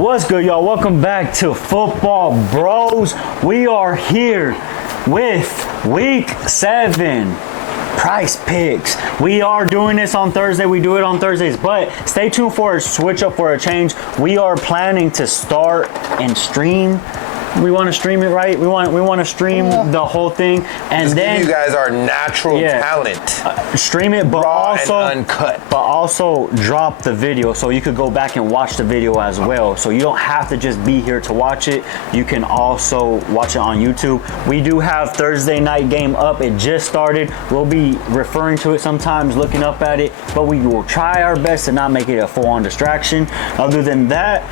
What's good, y'all? Welcome back to Football Bros. We are here with Week 7 Price Picks. We are doing this on Thursday. We do it on Thursdays, but stay tuned for a switch up, for a change. We are planning to start and stream. We want to stream it, right? We want to stream the whole thing, and just then give you guys our natural talent. Stream it, but raw also and uncut. But also drop the video so you could go back and watch the video as well. So you don't have to just be here to watch it. You can also watch it on YouTube. We do have Thursday night game up. It just started. We'll be referring to it sometimes, looking up at it, but we will try our best to not make it a full-on distraction. Other than that,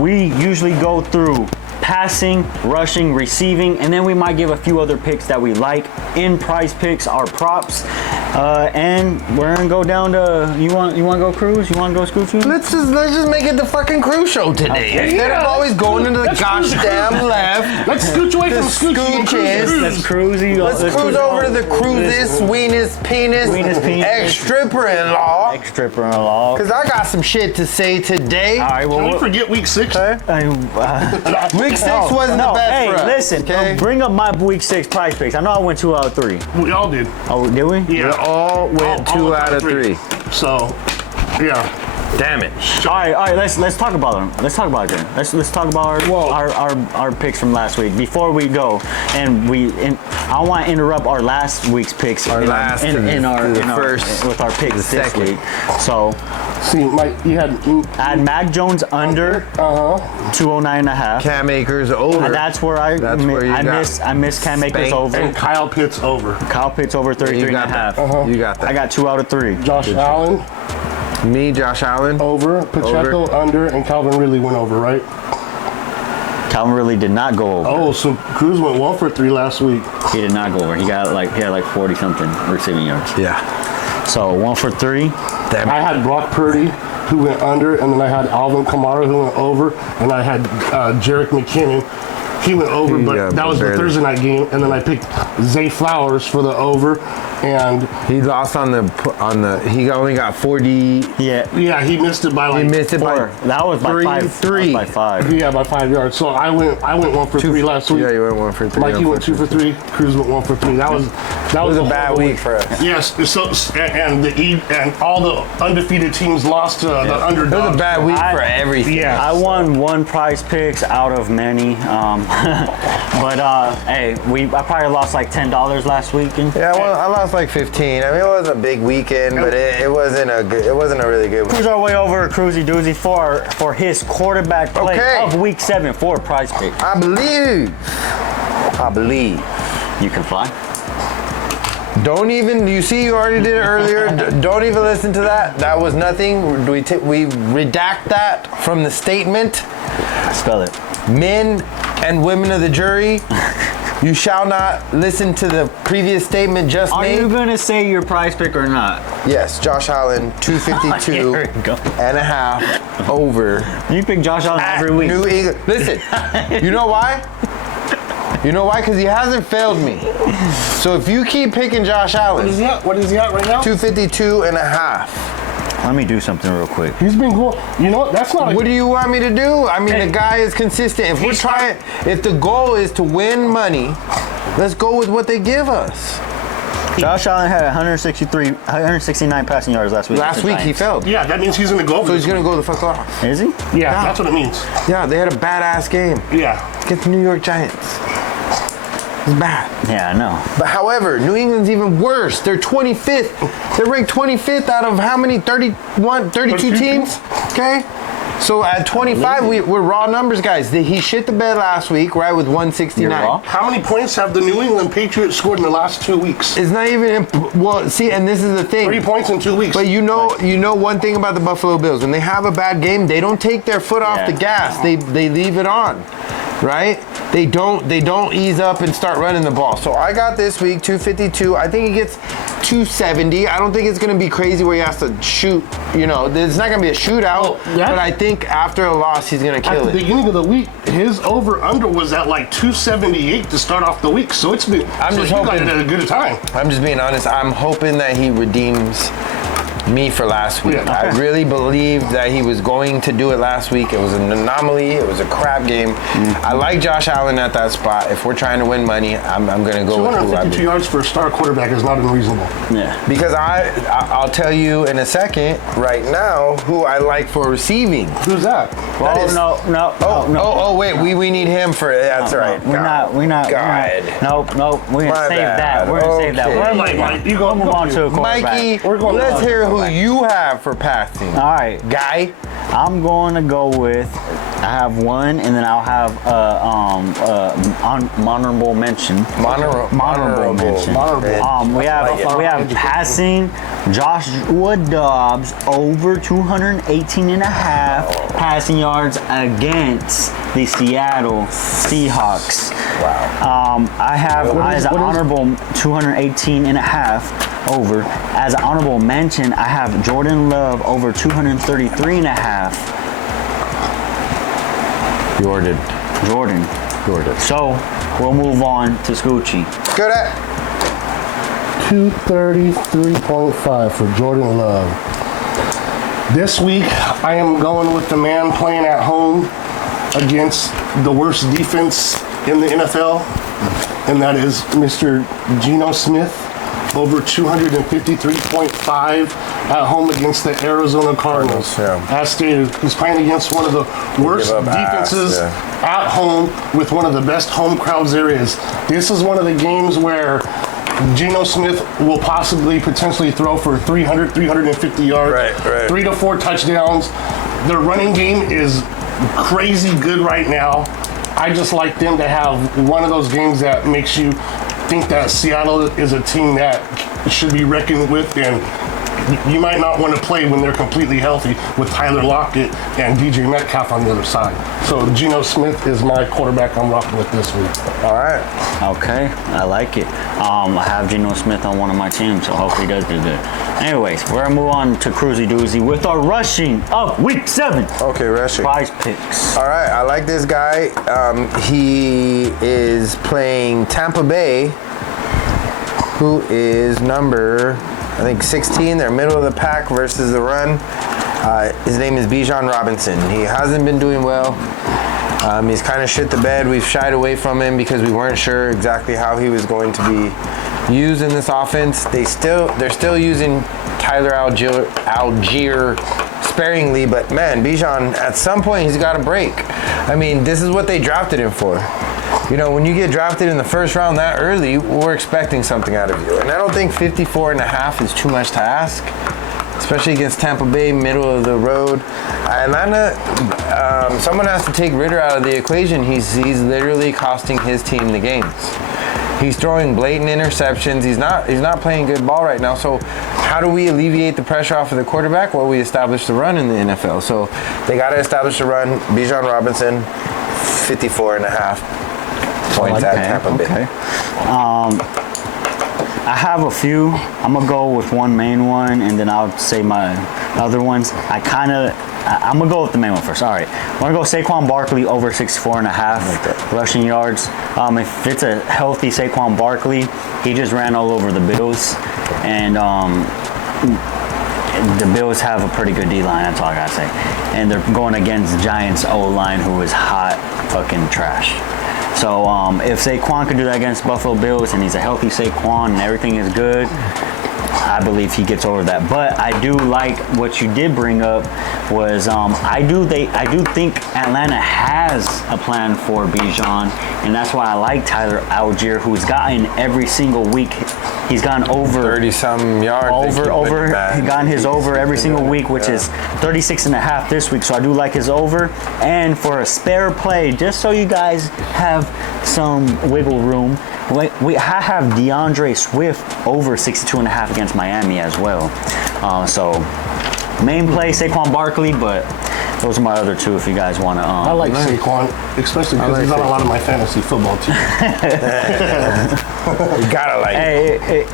we usually go through passing, rushing, receiving, and then we might give a few other picks that we like in Price Picks, our props, and we're gonna go down to you want to go cruise? You want to go scoochie? Let's just make it the fucking cruise show today. Okay. Instead of always going into the Let's cruise goddamn left. Let's scooch away from scooching. Let's cruise. Let's cruise over to the cruises, weenus, penis, ex-stripper-in-law. Ex-stripper-in-law. Because I got some shit to say today. All right, well, Can we forget week 6? Week 6 wasn't the best hey, for us. Listen, okay? Bring up my Week 6 Price Picks. I know I went 2 out of 3. We all did. Oh, did we? Yeah. We all went two out of three. So, yeah. Damn it. All right. Let's talk about them. Let's talk about it. Then. Let's talk about our picks from last week. Before we go, I want to interrupt our last week's picks with our picks this week. So, See, Mike, you had I had Mac Jones under 209.5. Cam Akers over. That's where I missed Cam Akers over. and Kyle Pitts over. Kyle Pitts over 33.5. You got that. I got 2 out of 3. Josh Allen Me, Josh Allen. over. Pacheco under, and Calvin Ridley went over, right? Calvin really did not go over. Oh, so Cruz went 1 for 3 last week. He did not go over. He had like 40 something receiving yards. Yeah. So 1 for 3. Damn I it. had Brock Purdy, who went under, and then I had Alvin Kamara, who went over, and I had Jerick McKinnon. He went over, but that was barely. the Thursday night game, and then I picked Zay Flowers for the over, and He lost on the. He only got 40. yeah, he missed it by like He missed it by 4. That was by 5. three. That was by 5. Yeah, by 5 yards. So I went 1 for 3 last week. Yeah, you went 1 for 3. Mikey went 2 for 3. Cruz went 1 for 3. That was It was a bad horrible week for us. Yes. So and all the undefeated teams lost to the underdog. It was a bad week for everything. Yeah. I won 1 Prize Picks out of many. But hey, I probably lost like $10 last week. Yeah, well, I lost like 15. I mean, it wasn't a big weekend, but it wasn't a really good week. Cruise our way over Cruisy Doozy for his quarterback play Okay. of Week 7 for Prize Pick. I believe. You can fly. Don't even, you see, you already did it earlier. Don't even listen to that. That was nothing. We redact that from the statement. Spell it. Men and women of the jury, you shall not listen to the previous statement just Are made. you going to say your Prize Pick or not? Yes, Josh Allen, 252 Here we go. and a half over. You pick Josh Allen every week. New England. Listen, you know why? You know why? Because he hasn't failed me. So if you keep picking Josh Allen, What is he at right now? 252 and a half. Let me do something real quick. He's been cool. You know what? That's not. What do you want me to do? I mean, Hey. the guy is consistent. If the goal is to win money, let's go with what they give us. Josh Allen had 169 passing yards last week. Last week he failed. Yeah, that means he's gonna go. So he's going to go the fuck off. Is he? Yeah, that's what it means. Yeah, they had a badass game Yeah. against the New York Giants. It's bad. Yeah, I know. But however, New England's even worse. They're 25th. They're ranked 25th out of how many? 32 teams? Okay. So at 25, we're raw numbers, guys. He shit the bed last week, right, with You're 169. raw? How many points have the New England Patriots scored in the last 2 weeks? It's not even, well, see, and this is the thing. 3 points in 2 weeks. But you know one thing about the Buffalo Bills. When they have a bad game, they don't take their foot off the gas. They leave it on, right? They don't ease up and start running the ball. So I got this week 252. I think he gets 270. I don't think it's going to be crazy where he has to shoot. You know, it's not going to be a shootout. But I think after a loss, he's going to kill At the it. beginning of the week, his over/under was at like 278 to start off the week. So it's been. I'm just he got hoping- it at a good time. I'm just being honest. I'm hoping that he redeems me for last week. Yeah. I really believed that he was going to do it last week. It was an anomaly. It was a crap game. I like Josh Allen at that spot. If we're trying to win money, I'm going to go with who I 252 believe. yards for a star quarterback is not unreasonable. Yeah. Because I'll tell you in a second, right now, who I like for receiving. Who's that? Oh, is- no. Wait, we need him for that's right. We're not. God. Nope. We're gonna My save bad. that. We're gonna save that. Okay. We're Mike, you go. We'll move on to a quarterback. Mikey, We're going let's to hear who quarterback. you have for passing. All right. Guy. I'm going to go with. I have one, and then I'll have honorable mention. Honorable mention. Honorable. We have passing Joshua Dobbs over 218 and a half passing yards against the Seattle Seahawks. Wow. I have as an honorable 218 and a half over. As an honorable mention, I have Jordan Love over 233 and a half. Jordan. So we'll move on to Scoochie. Good at. 233.5 for Jordan Love. This week, I am going with the man playing at home against the worst defense in the NFL, and that is Mr. Geno Smith, over 253.5 at home against the Arizona Cardinals. Yeah. As stated, he's playing against one of the worst Give up defenses ass, at home with one of the best home crowds there is. This is one of the games where Geno Smith will potentially throw for 300, 350 yards, Right. 3 to 4 touchdowns. Their running game is crazy good right now. I just like them to have one of those games that makes you think that Seattle is a team that should be reckoned with, and you might not want to play when they're completely healthy with Tyler Lockett and DJ Metcalf on the other side. So Geno Smith is my quarterback I'm rocking with this week. All right. Okay, I like it. I have Geno Smith on one of my teams, so hopefully he does do good. Anyways, we're gonna move on to Cruisy Doozy with our rushing of Week 7 Okay, rushing. prize picks. All right, I like this guy. He is playing Tampa Bay, who is number, I think, 16. They're middle of the pack versus the run. His name is Bijan Robinson. He hasn't been doing well. He's kind of shit the bed. We've shied away from him because we weren't sure exactly how he was going to be used in this offense. They're still using Tyler Algier sparingly, but man, Bijan, at some point he's got to break. I mean, this is what they drafted him for. You know, when you get drafted in the first round that early, we're expecting something out of you. And I don't think 54 and a half is too much to ask, especially against Tampa Bay, middle of the road. Atlanta, someone has to take Ritter out of the equation. He's literally costing his team the games. He's throwing blatant interceptions. He's not playing good ball right now. So how do we alleviate the pressure off of the quarterback? Well, we establish the run in the NFL. So they got to establish the run. Bijan Robinson, 54 and a half points at Tampa Bay. Okay. I have a few. I'm gonna go with one main one, and then I'll say my other ones. I'm gonna go with the main one first. All right. I'm gonna go Saquon Barkley over 64 and a half rushing yards. If it's a healthy Saquon Barkley, he just ran all over the Bills, and the Bills have a pretty good D-line. That's all I gotta say. And they're going against the Giants O-line, who is hot fucking trash. So if Saquon could do that against Buffalo Bills, and he's a healthy Saquon, and everything is good, I believe he gets over that. But I do like what you did bring up was I do think Atlanta has a plan for Bijan, and that's why I like Tyler Algier, who's gotten every single week. He's gone over 30-some yards. he gotten his over every single week, which is 36 and a half this week. So I do like his over. And for a spare play, just so you guys have some wiggle room, I have DeAndre Swift over 62 and a half against Miami as well. So main play Saquon Barkley, but those are my other two if you guys want to. I like Saquon, especially because he's on a lot of my fantasy football teams. You gotta like it. Hey,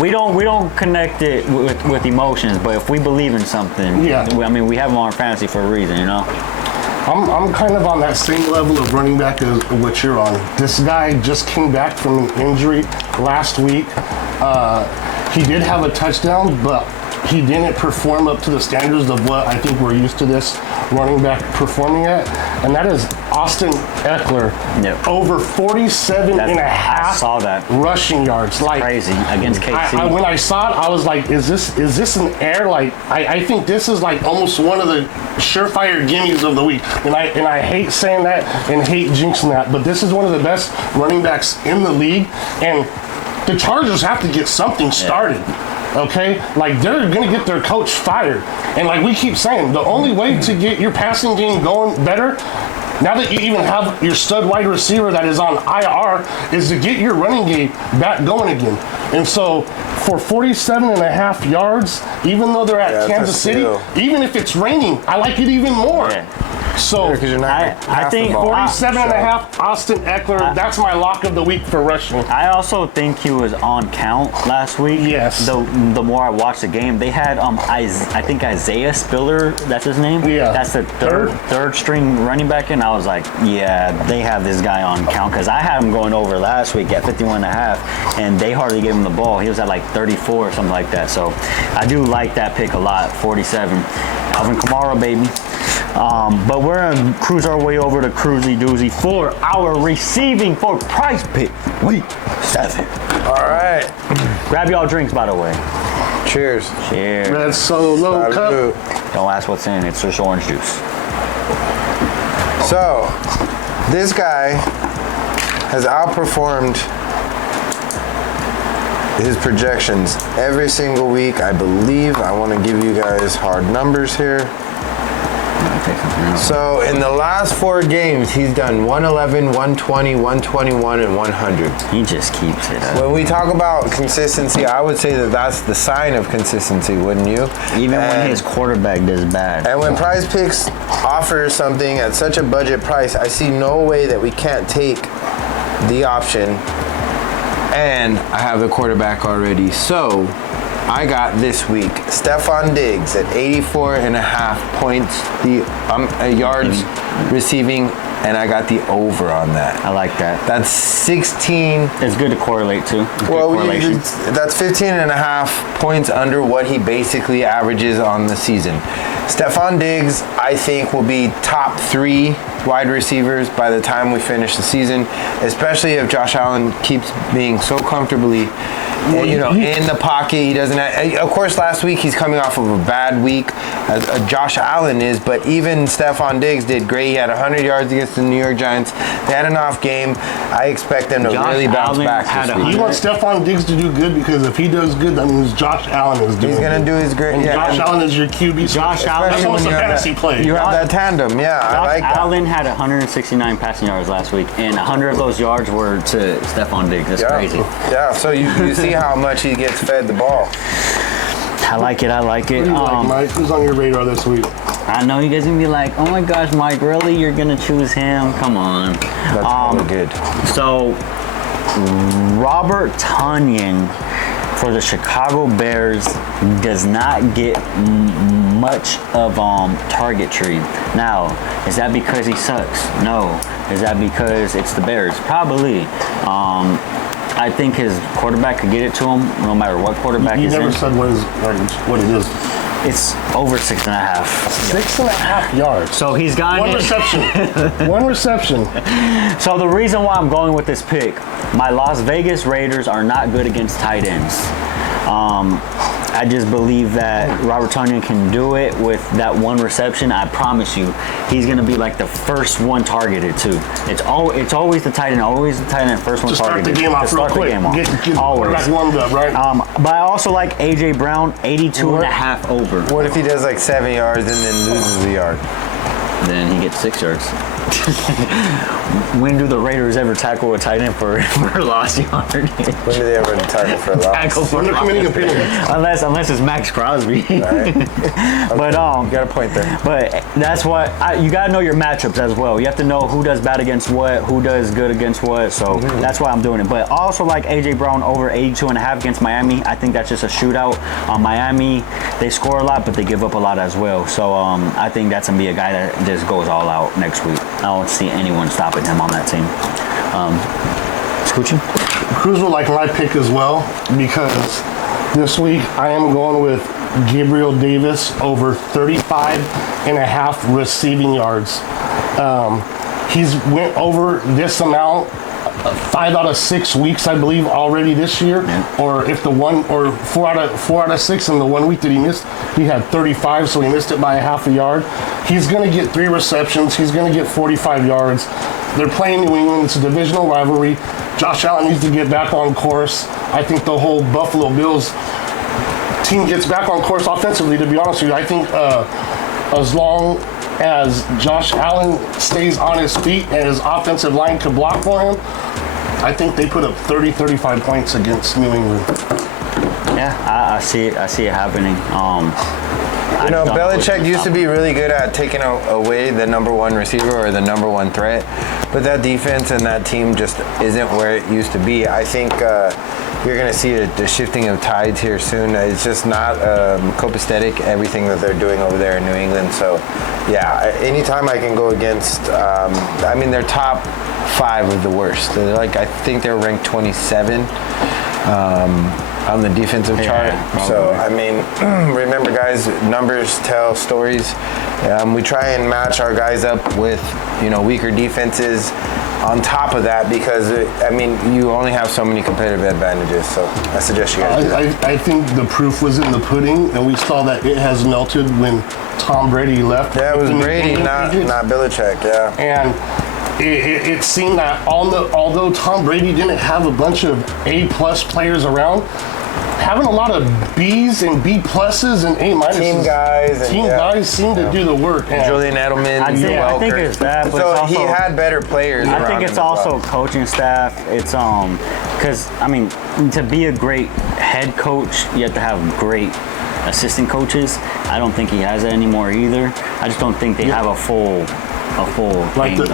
we don't connect it with emotions, but if we believe in something, Yeah. we have him on our fantasy for a reason, you know. I'm kind of on that same level of running back as what you're on. This guy just came back from an injury last week. He did have a touchdown, but he didn't perform up to the standards of what I think we're used to this running back performing at, and that is Austin Eckler. Yep. Over 47 and a half I saw that. rushing yards. Like, Crazy against KC. when I saw it, I was like, is this an error? Like, I think this is like almost one of the surefire gimmies of the week. And I hate saying that and hate jinxing that, but this is one of the best running backs in the league. And the Chargers have to get something started. Okay? Like, they're going to get their coach fired. And like we keep saying, the only way to get your passing game going better, now that you even have your stud wide receiver that is on IR, is to get your running game back going again. And so for 47 and a half yards, even though they're at Kansas City, even if it's raining, I like it even more. Yeah. So Because you're not I pass the think ball. 47 and a half, Austin Eckler, that's my lock of the week for rushing. I also think he was on count last week. Yes. The more I watched the game, they had I think Isaiah Spiller, that's his name. Yeah. That's the third string running back, and I was like, yeah, they have this guy on count because I had him going over last week at 51 and a half, and they hardly gave him the ball. He was at like 34 or something like that. So I do like that pick a lot. 47. Alvin Kamara, baby. But we're going to cruise our way over to Cruisy Doozy for our receiving for Price Pick Week 7. All right. Grab y'all drinks, by the way. Cheers. Cheers. Red Solo Cup. Salute. Don't ask what's in it. It's just orange juice. So, this guy has outperformed his projections every single week, I believe. I want to give you guys hard numbers here. So, in the last 4 games, he's done 111, 120, 121, and 100. He just keeps it up. When we talk about consistency, I would say that that's the sign of consistency, wouldn't you? Even when his quarterback does bad. And when Prize Picks offers something at such a budget price, I see no way that we can't take the option. And I have the quarterback already. So I got this week Stephon Diggs at 84 and a half points, the yards receiving, and I got the over on that. I like that. That's 16. It's good to correlate too. It's good Well, correlation. that's 15 and a half points under what he basically averages on the season. Stephon Diggs, I think, will be top 3 wide receivers by the time we finish the season, especially if Josh Allen keeps being so comfortably in the pocket. He doesn't have, of course, last week he's coming off of a bad week, as Josh Allen is, but even Stephon Diggs did great. He had 100 yards against the New York Giants. They had an off game. I expect them to really bounce back this week. You want Stephon Diggs to do good, because if he does good, that means Josh Allen is doing He's going to do his great. And Josh Allen is your QB. Josh Allen- That's almost a fantasy play. You have that tandem, yeah. I Josh like that. Allen had 169 passing yards last week, and 100 of those yards were to Stephon Diggs. That's crazy. Yeah, so you see how much he gets fed the ball. I like it. I like it. Who do you like, Mike? Who's on your radar this week? I know you guys gonna be like, "Oh my gosh, Mike, really? You're gonna choose him? Come on." That's really good. So, Robert Tonyan for the Chicago Bears does not get much of target tree. Now, is that because he sucks? No. Is that because it's the Bears? Probably. I think his quarterback could get it to him, no matter what quarterback You is never in. said what it is. It's over 6.5. 6.5 yards. So he's gotten One it. reception. One reception. So the reason why I'm going with this pick, my Las Vegas Raiders are not good against tight ends. I just believe that Robert Tonyan can do it with that one reception. I promise you, he's going to be like the first one targeted too. It's always the tight end, always the tight end first one To start targeted. the game off To real start the quick. game off. Get the Always. quarterback warmed up, right? But I also like A.J. Brown, 82 and a half over. What if he does like 7 yards and then loses a yard? Then he gets 6 yards. When do the Raiders ever tackle a tight end for a lost yard? When do they ever tackle for a loss? Tackle for When they're loss. committing a penalty. Unless it's Max Crosby. Right. But You got a point there. but that's what you got to know your matchups as well. You have to know who does bad against what, who does good against what. So that's why I'm doing it. But also like AJ Brown over 82 and a half against Miami. I think that's just a shootout. Miami, they score a lot, but they give up a lot as well. So I think that's gonna be a guy that just goes all out next week. I don't see anyone stopping him on that team. Scoochie? Cruz will like my pick as well, because This week, I am going with Gabriel Davis over 35.5 receiving yards. He's went over this amount 5 out of 6 weeks, I believe, already this year. Or if the 4 out of 6 in the 1 week that he missed, he had 35, so he missed it by a half a yard. He's going to get 3 receptions. He's going to get 45 yards. They're playing New England. It's a divisional rivalry. Josh Allen needs to get back on course. I think the whole Buffalo Bills team gets back on course offensively, to be honest with you. I think as long as Josh Allen stays on his feet and his offensive line can block for him, I think they put up 30, 35 points against New England. Yeah, I see it happening. You know, Belichick used to be really good at taking away the number 1 receiver or the number 1 threat, but that defense and that team just isn't where it used to be. I think you're going to see the shifting of tides here soon. It's just not copacetic, everything that they're doing over there in New England. So, yeah, anytime I can go against, I mean, they're top 5 of the worst. They're like, I think they're ranked 27. On the defensive chart. So, I mean, remember, guys, numbers tell stories. We try and match our guys up with, weaker defenses on top of that because, I mean, you only have so many competitive advantages. So I suggest you guys do that. I think the proof was in the pudding, and we saw that it has melted when Tom Brady left. Yeah, it was Brady, not Belichick, yeah. And it seemed that although Tom Brady didn't have a bunch of A-plus players around, having a lot of B's and B pluses and A minuses. Team guys seem to do the work. Julian Edelman, I think it's that, but so it's also, he had better players. I think it's also coaching staff. It's because I mean, to be a great head coach, you have to have great assistant coaches. I don't think he has that anymore either. I just don't think they have a full. Like the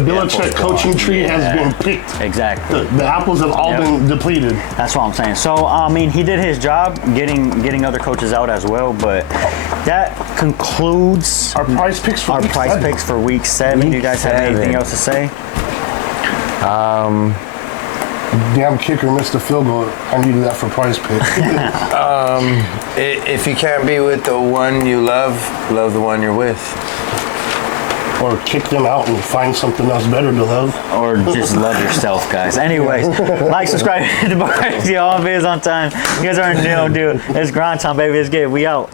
Belichick coaching tree has been picked. Exactly. The apples have all been depleted. That's what I'm saying. So I mean, he did his job getting other coaches out as well. But that concludes our prize picks for week 7. Do you guys have anything else to say? Damn kicker missed a field goal. I needed that for prize pick. If you can't be with the one you love the one you're with. Or kick them out and find something else better to love. Or just love yourself, guys. Anyways, like, subscribe, hit the button, see all videos on time. You guys aren't new, dude. It's grind time, baby. Let's get it. We out.